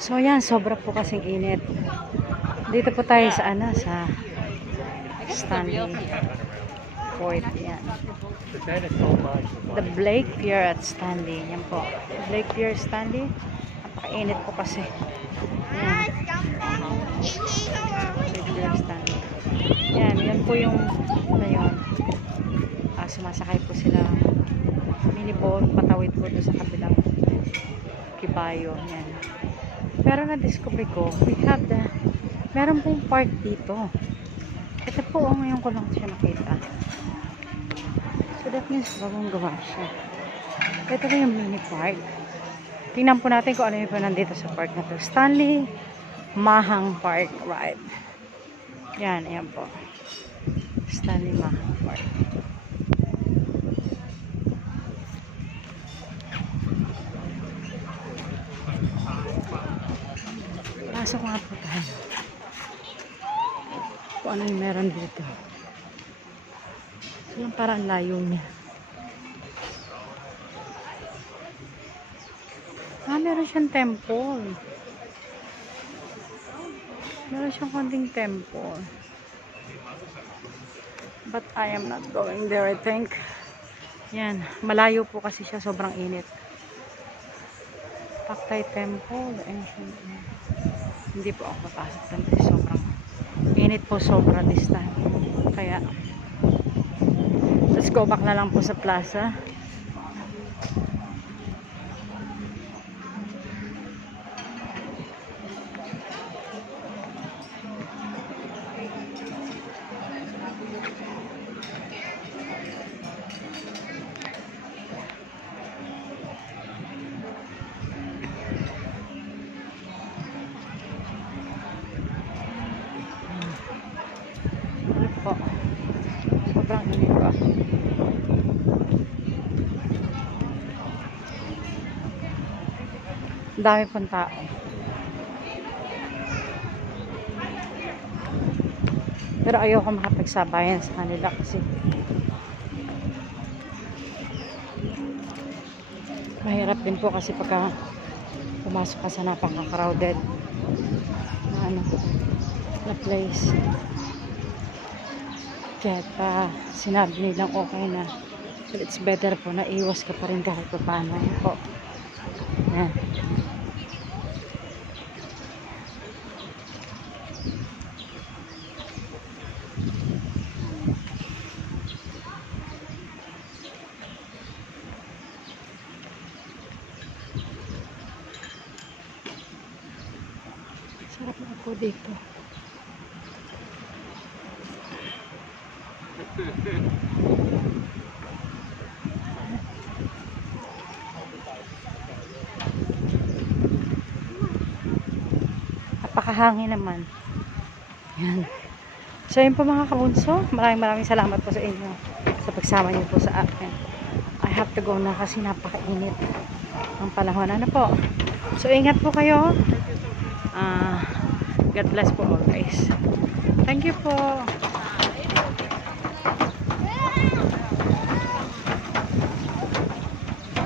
So yan, sobra po kasing init. Dito po tayo sa sa Stanley Fort. Yan. The Blake Pier at Stanley. Yan po. Blake Pier, Stanley. Napakainit po kasi. Yan. Blake Pier, Stanley. Yan. Yan po yung ngayon. Sumasakay po sila mini boat. Patawid po doon sa kabilang Kibayo. Yan. Pero na-discover ko, we have meron pong park dito. Ito po, ngayon ko lang siya nakita. So that means bagong gawa siya. Ito po yung mini park. Tingnan po natin kung ano yung pa nandito sa park na to. Stanley Mahang Park Ride. Yan, ayan po. Stanley Mahang Park. Pasok nga po tayo. Kung ano yung meron dito. So yung parang layo niya. Meron siyang temple. Meron siyang konting temple. But I am not going there, I think. Yan. Malayo po kasi siya. Sobrang init. Paktay Temple. Ancient. Hindi po ako papasok doon kasi sobrang init po, sobra this time. Kaya let's go back na lang po sa plaza. Po. Sobrang init po. Dami pong tao. Pero ayoko makapagsabayan sa kanila kasi mahirap din po kasi pagka pumasok ka sa napaka-crowded na place. Kaya sinabi nilang okay na. So it's better po na iwas ka pa rin kahit pa paano. Yan po. Yan. Sarap na po dito. Napakahangin naman. Yan. So yun po mga kabunso, maraming salamat po sa inyo sa pagsama niyo po sa akin. I have to go na kasi napakainit ang panahon. Ano po? So ingat po kayo. God bless po all guys. Thank you po.